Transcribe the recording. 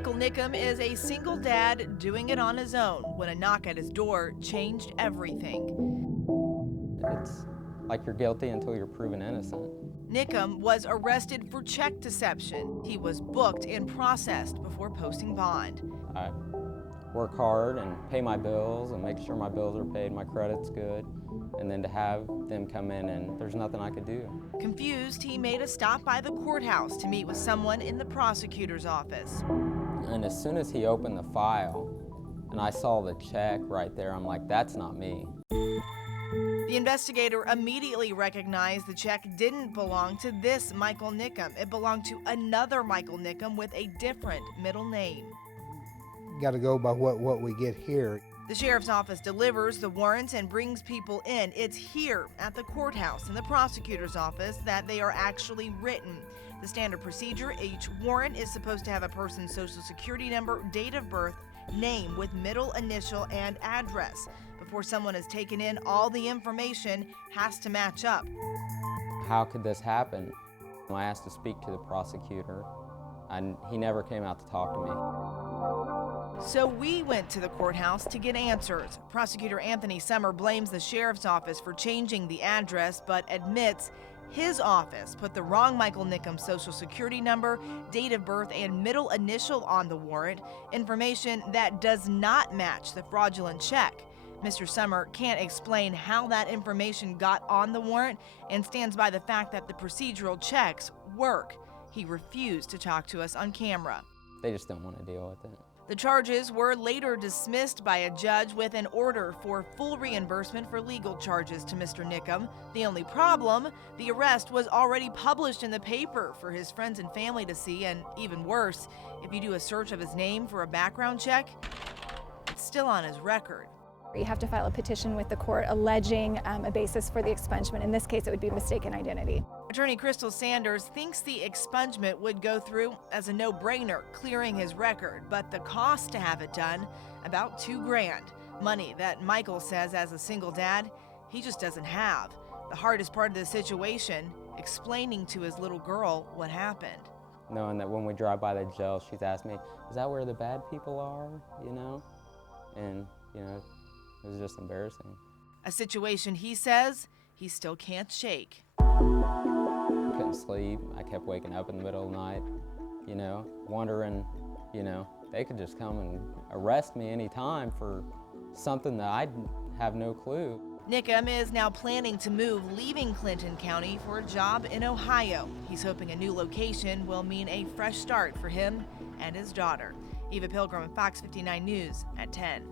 Michael Niccum is a single dad doing it on his own when a knock at his door changed everything. It's like you're guilty until you're proven innocent. Niccum was arrested for check deception. He was booked and processed before posting bond. I work hard and pay my bills and make sure my bills are paid, my credit's good, and then to have them come in and there's nothing I could do. Confused, he made a stop by the courthouse to meet with someone in the prosecutor's office. And as soon as he opened the file and I saw the check right there, I'm like, that's not me. The investigator immediately recognized the check didn't belong to this Michael Niccum. It belonged to another Michael Niccum with a different middle name. Got to go by what we get here. The sheriff's office delivers the warrants and brings people in. It's here at the courthouse in the prosecutor's office that they are actually written. The standard procedure, each warrant is supposed to have a person's social security number, date of birth, name with middle initial and address. Before someone is taken in, all the information has to match up. How could this happen? I asked to speak to the prosecutor, and he never came out to talk to me. So we went to the courthouse to get answers. Prosecutor Anthony Summer blames the sheriff's office for changing the address, but admits his office put the wrong Michael Niccum social security number, date of birth, and middle initial on the warrant, information that does not match the fraudulent check. Mr. Summer can't explain how that information got on the warrant and stands by the fact that the procedural checks work. He refused to talk to us on camera. They just don't want to deal with it. The charges were later dismissed by a judge with an order for full reimbursement for legal charges to Mr. Niccum. The only problem, the arrest was already published in the paper for his friends and family to see, and even worse, if you do a search of his name for a background check, it's still on his record. You have to file a petition with the court alleging a basis for the expungement. In this case, it would be mistaken identity. Attorney Crystal Sanders thinks the expungement would go through as a no-brainer, clearing his record, but the cost to have it done, about $2,000. Money that Michael says as a single dad, he just doesn't have. The hardest part of the situation, explaining to his little girl what happened. Knowing that when we drive by the jail, she's asked me, is that where the bad people are, you know? And, you know, it was just embarrassing. A situation he says he still can't shake. Couldn't sleep. I kept waking up in the middle of the night, you know, wondering, you know, they could just come and arrest me anytime for something that I have no clue. Niccum is now planning to move, leaving Clinton County for a job in Ohio. He's hoping a new location will mean a fresh start for him and his daughter. Eva Pilgrim, Fox 59 News at 10.